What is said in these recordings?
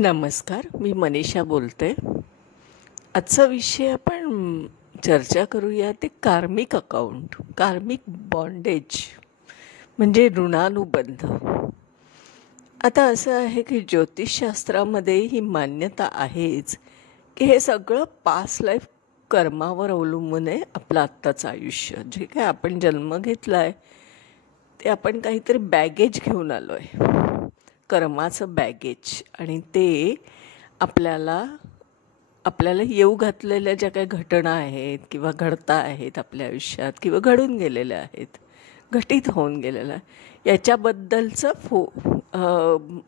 नमस्कार, मी मनीषा बोलते. आजचा विषय आपण चर्चा करूया ते कार्मिक अकाउंट, कार्मिक बॉन्डेज म्हणजे ऋणानुबंध. आता असं आहे की ज्योतिषशास्त्रामध्ये ही मान्यता आहेच की हे सगळं पास्ट लाईफ कर्मावर अवलंबून आहे. आपलं आत्ताचं आयुष्य जे काय आपण जन्म घेतला आहे ते आपण काहीतरी बॅगेज घेऊन आलो आहे, कर्माचं बॅगेज. आणि ते आपल्याला येऊ घातलेल्या ज्या काही घटना आहेत किंवा घडता आहेत आपल्या आयुष्यात किंवा घडून गेलेल्या आहेत, घटित होऊन गेलेलं आहे, याच्याबद्दलचं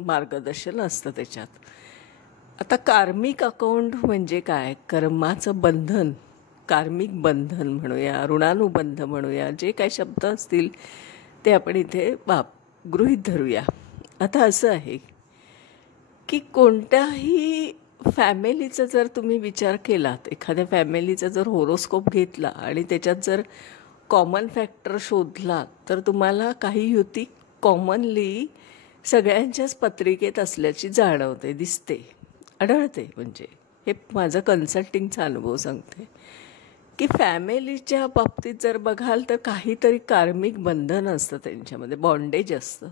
मार्गदर्शन असतं त्याच्यात. आता कार्मिक अकाउंट म्हणजे काय? कर्माचं बंधन, कार्मिक बंधन म्हणूया, ऋणानुबंध म्हणूया, जे काही शब्द असतील ते आपण इथे गृहीत धरूया. आता असं आहे की कोणत्याही फॅमिलीचा जर तुम्ही विचार केलात, एखाद्या फॅमिलीचा जर होरोस्कोप घेतला आणि त्याच्यात जर कॉमन फॅक्टर शोधला तर तुम्हाला काही युती कॉमनली सगळ्यांच्याच पत्रिकेत असल्याची जाणवते, दिसते, आढळते. म्हणजे हे माझं कन्सल्टिंगचा अनुभव सांगते की फॅमिलीच्या बाबतीत जर बघाल तर काहीतरी कार्मिक बंधन असतं, त्यांच्यामध्ये बॉन्डेज असतं.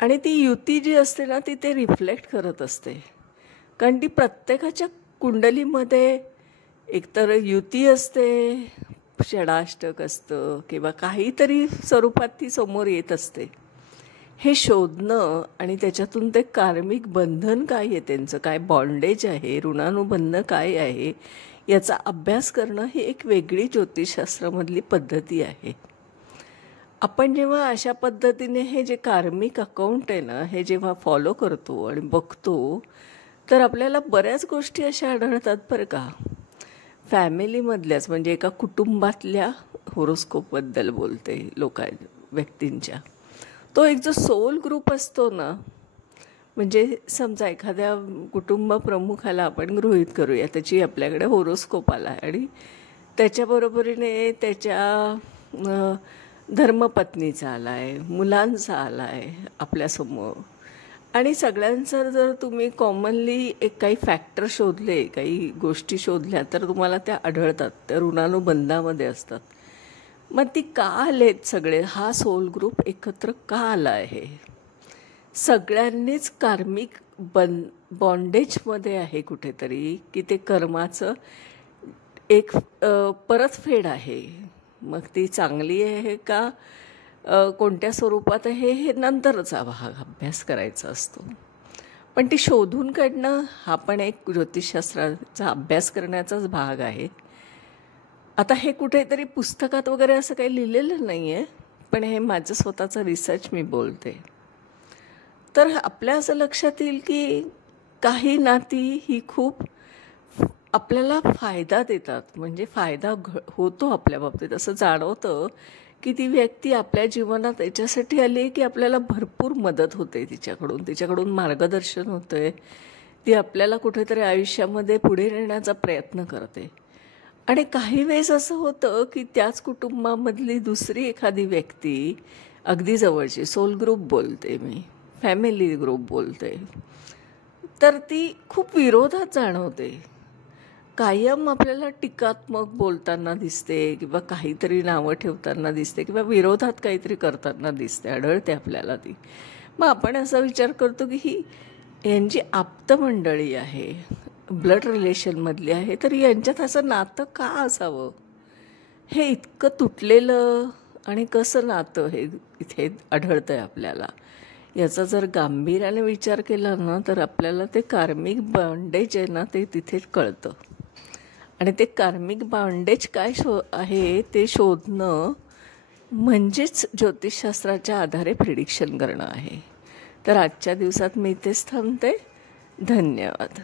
आणि ती युती जी असते ना ती ते रिफ्लेक्ट करत असते, कारण ती प्रत्येकाच्या कुंडलीमध्ये एकतर युती असते, षडाष्टक असतं किंवा काहीतरी स्वरूपात ती समोर येत असते. हे शोधणं आणि त्याच्यातून ते कार्मिक बंधन काय आहे, त्यांचं काय बॉन्डेज आहे, ऋणानुबंध काय आहे, याचा अभ्यास करणं ही एक वेगळी ज्योतिषशास्त्रामधली पद्धती आहे. आपण जेव्हा अशा पद्धतीने हे जे कार्मिक अकाउंट आहे ना, हे जेव्हा फॉलो करतो आणि बघतो तर आपल्याला बऱ्याच गोष्टी अशा आढळतात बरं का. फॅमिलीमधल्याच म्हणजे एका कुटुंबातल्या होरोस्कोपबद्दल बोलते, व्यक्तींच्या. तो एक जो सोल ग्रुप असतो ना, म्हणजे समजा एखाद्या कुटुंब प्रमुखाला आपण गृहीत करूया, त्याची आपल्याकडे होरोस्कोप आला आहे आणि त्याच्याबरोबरीने त्याच्या धर्मपत्नीचा आला आहे, मुलांचा आला आहे आपल्यासमोर. आणि सगळ्यांचं जर तुम्ही कॉमनली काही फॅक्टर शोधले, काही गोष्टी शोधल्या तर तुम्हाला त्या आढळतात, त्या ऋणानुबंधामध्ये असतात. मग ती का आलेत सगळे, हा सोल ग्रुप एकत्र का आला आहे? सगळ्यांनीच कार्मिक बॉन्डेजमध्ये आहे कुठेतरी, की ते कर्माचं एक परतफेड आहे. मग ती चांगली आहे का कोणत्या स्वरूपात आहे हे नंतरचा भाग अभ्यास करायचा असतो. पण ती शोधून काढणं हा पण एक ज्योतिषशास्त्राचा अभ्यास करण्याचाच भाग आहे. आता हे कुठेतरी पुस्तकात वगैरे असं काही लिहिलेलं नाही आहे, पण हे माझं स्वतःचं रिसर्च मी बोलते. तर आपल्या असं लक्षात येईल की काही नाती ही खूप आपल्याला फायदा देतात, म्हणजे फायदा होतो आपल्या बाबतीत. असं जाणवतं की ती व्यक्ती आपल्या जीवनात याच्यासाठी आली आहे की आपल्याला भरपूर मदत होते तिच्याकडून मार्गदर्शन होतंय, ती आपल्याला कुठेतरी आयुष्यामध्ये पुढे नेण्याचा प्रयत्न करते. आणि काही वेळेस असं होतं की त्याच कुटुंबामधली दुसरी एखादी व्यक्ती, अगदी जवळची, सोल ग्रुप बोलते मी, फॅमिली ग्रुप बोलते, तर ती खूप विरोधात जाणवते. कायम आपल्याला टीकात्मक बोलताना दिसते किंवा काहीतरी नावं ठेवताना दिसते किंवा विरोधात काहीतरी करताना दिसते, आढळते आपल्याला ती. मग आपण असा विचार करतो की ही यांची आप्तमंडळी आहे, ब्लड रिलेशनमधली आहे, तर यांच्यात असं नातं का असावं? हे इतकं तुटलेलं आणि कसं नातं हे इथे आढळतं आहे आपल्याला. याचा जर गांभीर्याने विचार केला ना तर आपल्याला ते कार्मिक बॉन्डेज आहे ना ते तिथे कळतं. आणि ते कार्मिक बॉन्डेज काय आहे ते शोधणं म्हणजेच ज्योतिषशास्त्राच्या आधारे प्रिडिक्शन करणं आहे. तर आजच्या दिवसात मी इथेच थांबते. धन्यवाद.